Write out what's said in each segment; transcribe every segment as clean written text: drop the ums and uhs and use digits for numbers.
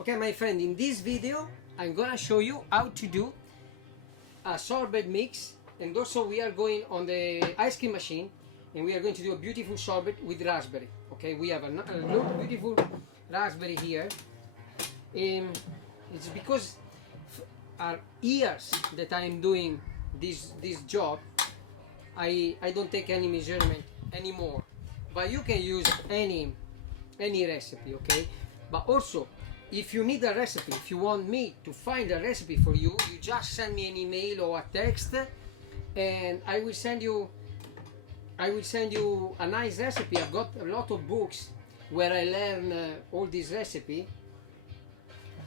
Okay, my friend, in this video I'm gonna show you how to do a sorbet mix, and also we are going on the ice cream machine and we are going to do a beautiful sorbet with raspberry. Okay, we have a beautiful raspberry here. It's because our years that I'm doing this job, I don't take any measurement anymore, but you can use any recipe, okay? But also, if you need a recipe, if you want me to find a recipe for you, you just send me an email or a text, and I will send you a nice recipe. I've got a lot of books where I learn all this recipe,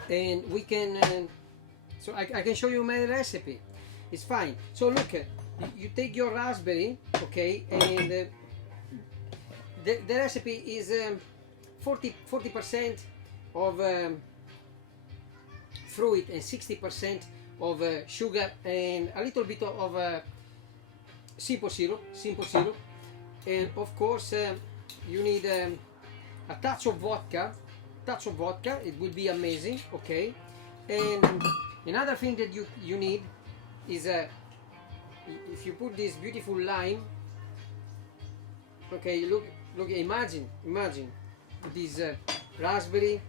and we can so I can show you my recipe. It's fine. So look, you take your raspberry, okay, and the recipe is 40% of fruit and 60% of sugar and a little bit of simple syrup, and of course you need a touch of vodka. It will be amazing, okay? And another thing that you need is if you put this beautiful lime, okay, look, imagine this raspberry,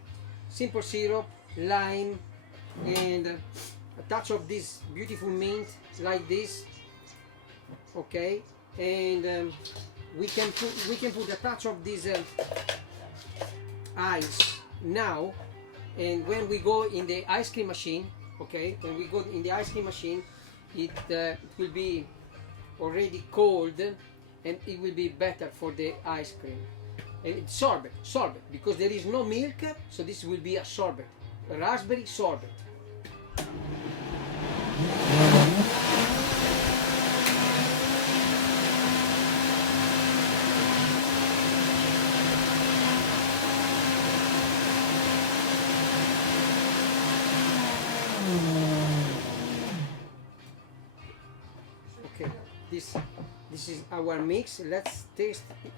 simple syrup, lime, and a touch of this beautiful mint like this, okay? And we can put a touch of this ice now, and when we go in the ice cream machine, okay, when we go in the ice cream machine, it will be already cold, and it will be better for the ice cream. And it's sorbet, because there is no milk, so this will be a sorbet, a raspberry sorbet. Okay, this is our mix. Let's taste it.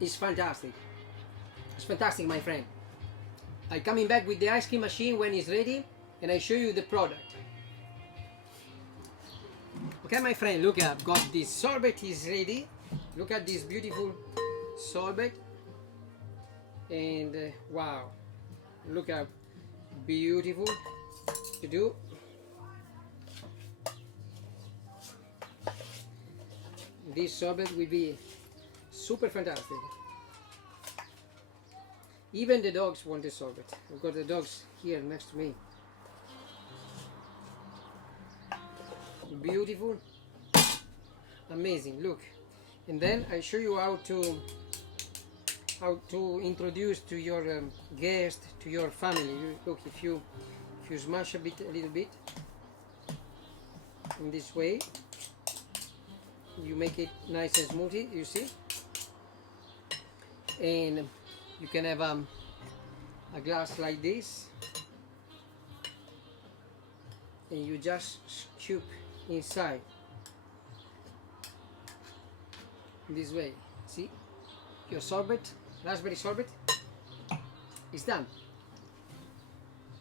It's fantastic. It's fantastic, my friend. I'm coming back with the ice cream machine when it's ready, and I show you the product. Okay, my friend, look, I've got this sorbet is ready. Look at this beautiful sorbet, and wow, look how beautiful to do. This sorbet will be super fantastic. Even the dogs want the sorbet. I've got the dogs here next to me. Beautiful, amazing. Look, and then I show you how to introduce to your guest, to your family. Look, if you smash a little bit in this way, you make it nice and smoothie, you see, and you can have a glass like this, and you just scoop inside this way. See, your sorbet, raspberry sorbet, is done.